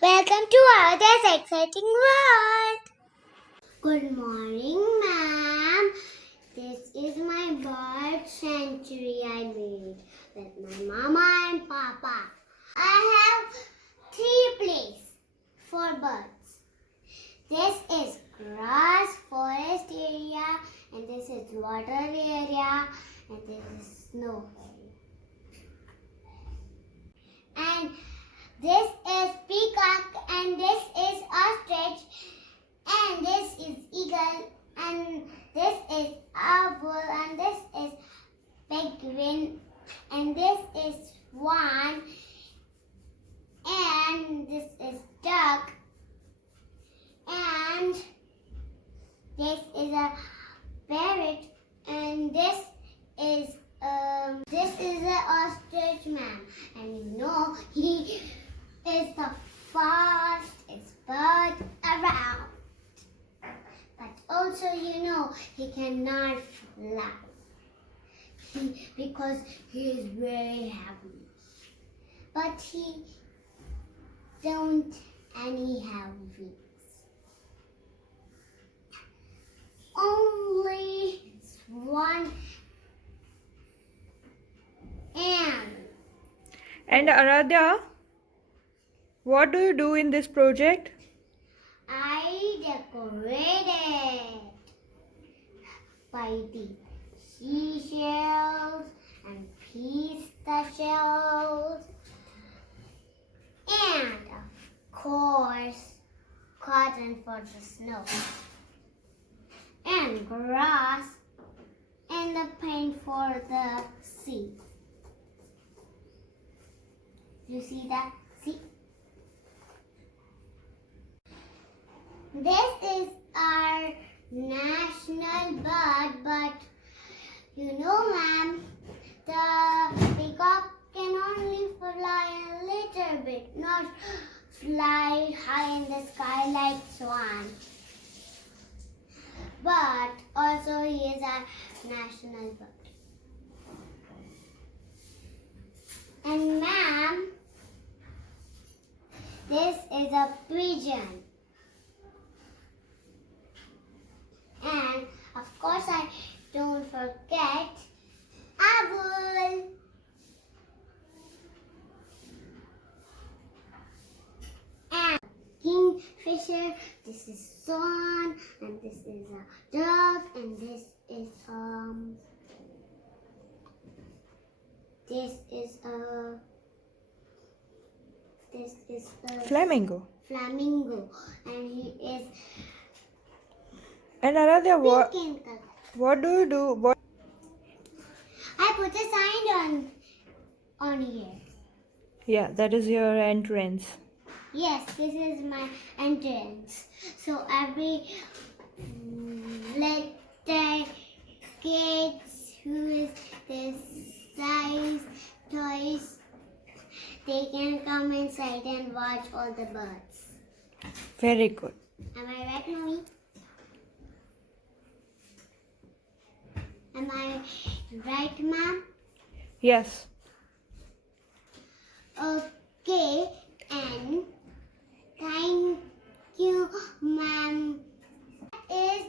Welcome to Aaradhya's exciting world. Good morning, ma'am. This is my bird sanctuary I made with my mama and papa. I have 3 places for birds. This is grass forest area, and this is water area, and this is snow area. And this is peacock, and this is ostrich, and this is eagle, and this is owl, and this is penguin, and this is swan, and this is duck, and this is a parrot, and this is an ostrich, ma'am. And you know he is the fastest bird around. But also you know he cannot fly because he is very heavy. But he don't any have wings. Only one And Aaradhya, what do you do in this project? I decorated by the seashells and pistachios, and of course cotton for the snow, and grass, and the paint for the sea. You see that? See? This is our national bird, but you know, ma'am, the peacock can only fly a little bit, not fly high in the sky like swan. But also he is our national bird. And ma'am, this is a pigeon. And of course I don't forget owl. And kingfisher, this is swan, and this is a duck, and this is a Flamingo. flamingo, and he is And Aaradhya, pink in color. what do you do? I put a sign on here. Yeah, that is your entrance. Yes, this is my entrance. So every little kids who is this size toys, they can come inside and watch all the birds. Very good. Am I right, Mommy? Am I right, ma'am? Yes. Okay, and thank you, ma'am. That is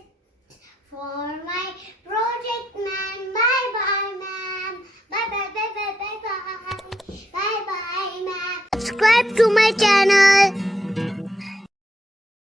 for my project, ma'am. Bye bye, ma'am. Bye bye, bye bye, bye bye. Bye bye, ma'am. Subscribe to my channel.